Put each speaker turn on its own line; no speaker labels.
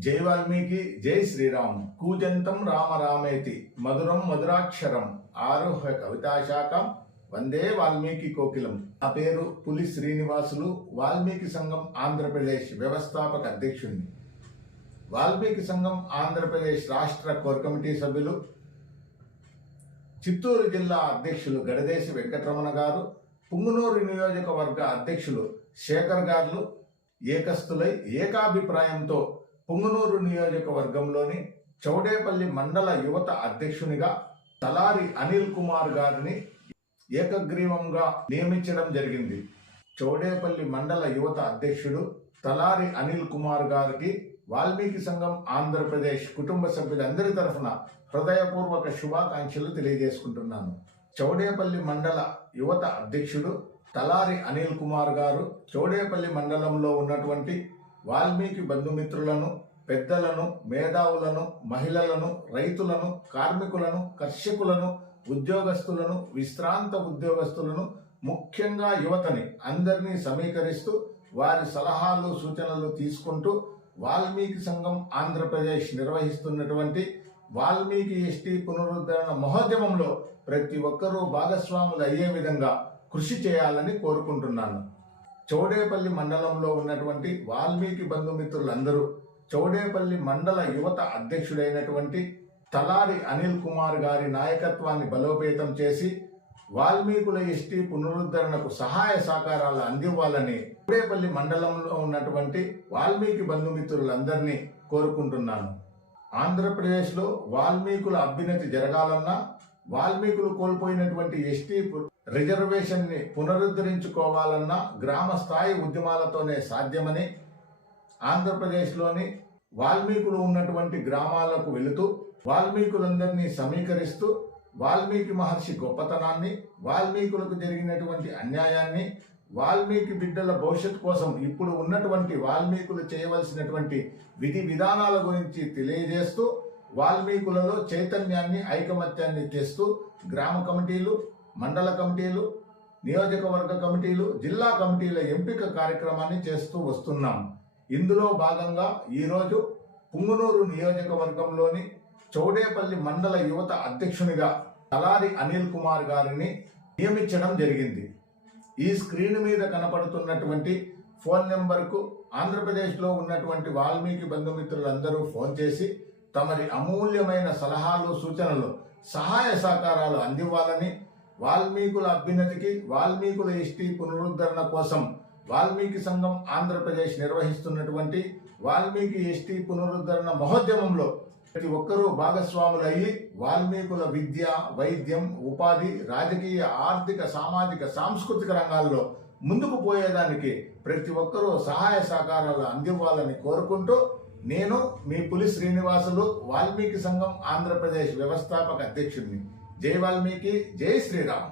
జై వాల్మీకి జై శ్రీరామ్. కూజంతం రామ రామేతి. మధురం మధురాక్షరం. ఆరోహ కవితాశాఖ వందే వాల్మీకి కోకిలం. నా పేరు పులి శ్రీనివాసులు. వాల్మీకి సంఘం ఆంధ్రప్రదేశ్ వ్యవస్థాపక అధ్యక్షుడిని వాల్మీకి సంఘం ఆంధ్రప్రదేశ్ రాష్ట్ర కోర్ కమిటీ సభ్యులు. చిత్తూరు జిల్లా అధ్యక్షులు గడదేశి వెంకటరమణ గారు. పుంగునూరు నియోజకవర్గ అధ్యక్షులు శేఖర్ గారు. ఏకస్తులై ఏకాభిప్రాయంతో పుంగనూరు నియోజకవర్గంలోని చౌడేపల్లి మండల యువత అధ్యక్షునిగా తలారి అనిల్ కుమార్ గారిని ఏకగ్రీవంగా నియమించడం జరిగింది. చౌడేపల్లి మండల యువత అధ్యక్షుడు తలారి అనిల్ కుమార్ గారికి వాల్మీకి సంఘం ఆంధ్రప్రదేశ్ కుటుంబ సభ్యులందరి తరఫున హృదయపూర్వక శుభాకాంక్షలు తెలియజేసుకుంటున్నాను. చౌడేపల్లి మండల యువత అధ్యక్షుడు తలారి అనిల్ కుమార్ గారు చౌడేపల్లి మండలంలో ఉన్నటువంటి వాల్మీకి బంధుమిత్రులను పెద్దలను మేధావులను మహిళలను రైతులను కార్మికులను కర్షకులను ఉద్యోగస్తులను విశ్రాంత ఉద్యోగస్తులను ముఖ్యంగా యువతని అందరినీ సమీకరిస్తూ వారి సలహాలు సూచనలు తీసుకుంటూ వాల్మీకి సంఘం ఆంధ్రప్రదేశ్ నిర్వహిస్తున్నటువంటి వాల్మీకి ఎస్టీ పునరుద్ధరణ మహోద్యమంలో ప్రతి ఒక్కరూ భాగస్వాములు అయ్యే విధంగా కృషి చేయాలని కోరుకుంటున్నాను. చౌడేపల్లి మండలంలో ఉన్నటువంటి వాల్మీకి బంధుమిత్రులందరూ చౌడేపల్లి మండల యువత అధ్యక్షుడైనటువంటి తలారి అనిల్ కుమార్ గారి నాయకత్వాన్ని బలోపేతం చేసి వాల్మీకుల ఎస్టీ పునరుద్ధరణకు సహాయ సహకారాలు అందివ్వాలని చౌడేపల్లి మండలంలో ఉన్నటువంటి వాల్మీకి బంధుమిత్రులందరినీ కోరుకుంటున్నాను. ఆంధ్రప్రదేశ్లో వాల్మీకుల అభ్యున్నతి జరగాలన్నా వాల్మీకులు కోల్పోయినటువంటి ఎస్టీ రిజర్వేషన్ని పునరుద్ధరించుకోవాలన్నా పునరుద్ధరించుకోవాలన్న గ్రామ స్థాయి ఉద్యమాలతోనే సాధ్యమని ఆంధ్రప్రదేశ్లోని వాల్మీకులు ఉన్నటువంటి గ్రామాలకు వెళుతూ వాల్మీకులందరినీ సమీకరిస్తూ వాల్మీకి మహర్షి గొప్పతనాన్ని వాల్మీకులకు జరిగినటువంటి అన్యాయాన్ని వాల్మీకి బిడ్డల భవిష్యత్ కోసం ఇప్పుడు ఉన్నటువంటి వాల్మీకులు చేయవలసినటువంటి విధి విధానాల గురించి తెలియజేస్తూ వాల్మీకులలో చైతన్యాన్ని ఐకమత్యాన్ని తెస్తూ గ్రామ కమిటీలు మండల కమిటీలు నియోజకవర్గ కమిటీలు జిల్లా కమిటీల ఎంపిక కార్యక్రమాన్ని చేస్తూ వస్తున్నాం. ఇందులో భాగంగా ఈరోజు పుంగునూరు నియోజకవర్గంలోని చౌడేపల్లి మండల యువత అధ్యక్షునిగా తలారి అనిల్ కుమార్ గారిని నియమించడం జరిగింది. ఈ స్క్రీన్ మీద కనపడుతున్నటువంటి ఫోన్ నెంబర్కు ఆంధ్రప్రదేశ్లో ఉన్నటువంటి వాల్మీకి బంధుమిత్రులందరూ ఫోన్ చేసి తమరి అమూల్యమైన సలహాలు సూచనలు సహాయ సహకారాలు అందివ్వాలని వాల్మీకుల అభ్యున్నతికి వాల్మీకుల ఎస్టీ పునరుద్ధరణ కోసం వాల్మీకి సంఘం ఆంధ్రప్రదేశ్ నిర్వహిస్తున్నటువంటి వాల్మీకి ఎస్టీ పునరుద్ధరణ మహోద్యమంలో ప్రతి ఒక్కరూ భాగస్వాములయ్యి వాల్మీకుల విద్య వైద్యం ఉపాధి రాజకీయ ఆర్థిక సామాజిక సాంస్కృతిక రంగాల్లో ముందుకు పోయేదానికి ప్రతి ఒక్కరూ సహాయ సహకారాలు అందివ్వాలని కోరుకుంటూ నేను మీ పులి శ్రీనివాసులు వాల్మీకి సంఘం ఆంధ్రప్రదేశ్ వ్యవస్థాపక అధ్యక్షుడిని జై వాల్మీకి జై శ్రీరామ్